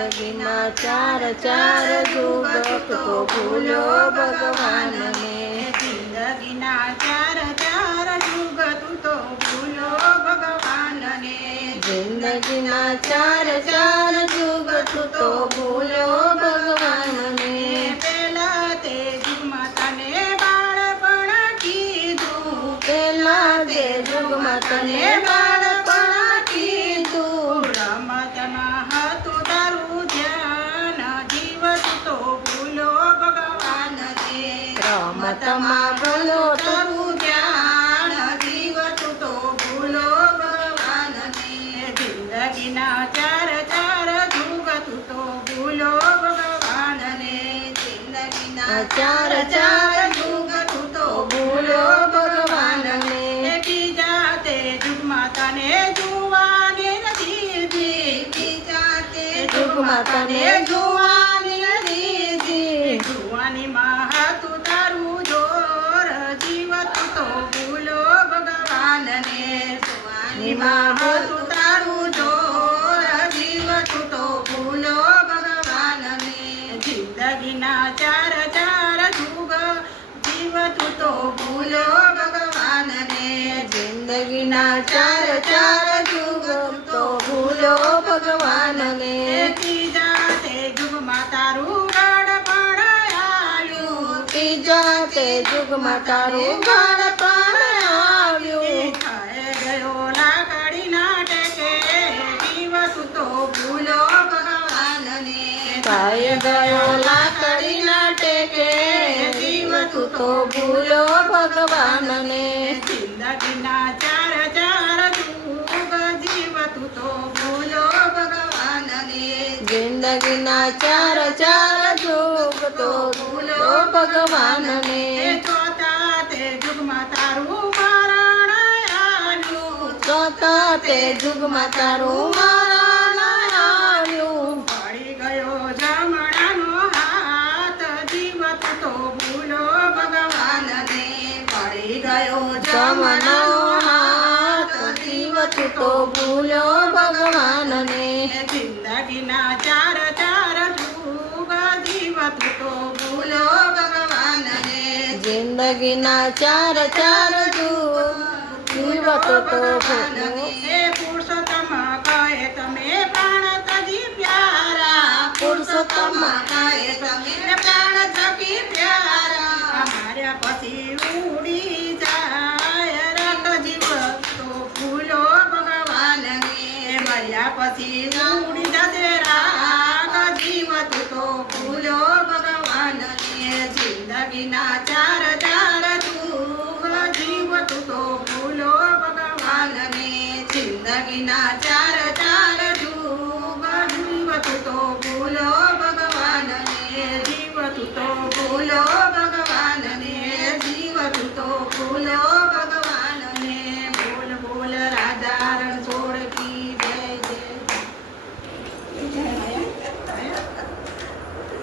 જિંદગીમાં ચાર ચાર જુગ તો ભૂલો ભગવાનને જિંદગીના ચાર ચાર યુગ તું તો ભૂલો ભગવાનને જિંદગીના ચાર ચાર જુગ તું તો ભૂલો ભગવાનને પેલા તે યુગમાં તને બાળપણ કીધું. પેલા તે જુગમાં રમતમાં ભૂલો તારું ધ્યાન જીવત તો ભૂલો ભગવાનને જિંદગીના ચાર ચાર યુગ તું તો ભૂલો ભગવાનને જિંદગીના ચાર ચાર જુગ તું તો ભૂલો ભગવાનને બીજા તે યુગમાં તને જોવાની નથી દીધી. બીજા તે જુગમાં તને જોવાની જિંદગીના ચાર ચાર જુગ જીવત તો ભૂલો ભગવાનને. જિંદગીના ચાર ચાર જુગ તો ભૂલો ભગવાનને. ત્રીજા તે યુગમાં તારું ગડપણ આવ્યું ત્રીજા તે જુગમાં તારું ગાળ થાય ગયો લાકડીના ટેકે જીવતું તો ભૂલો ભગવાનને. જિંદગીના ચાર ચાર જુગ જીવ તું તો ભૂલો ભગવાનને. જિંદગીના ચાર ચાર જુગ તો ભૂલો ભગવાનને. ચોથા તે યુગમાં તારું મારણ આવ્યું ચોથા તે જુગમાં તારું તો ભૂલો ભગવાનને પડી ગયો જમનો જમણાનો હાથ જીવતું તો ભૂલો ભગવાનને જિંદગીના ચાર ચાર જુગ જીવત તો ભૂલો ભગવાનને જિંદગીના ચાર ચાર જુગ જીવતો તો ભૂલો એ પુરુષોત્તમ કહે તમે પ્રાણ તજી પ્યારા પુરુષોત્તમ કહે તમે પ્રાણ થકી પ્યારા pasiu.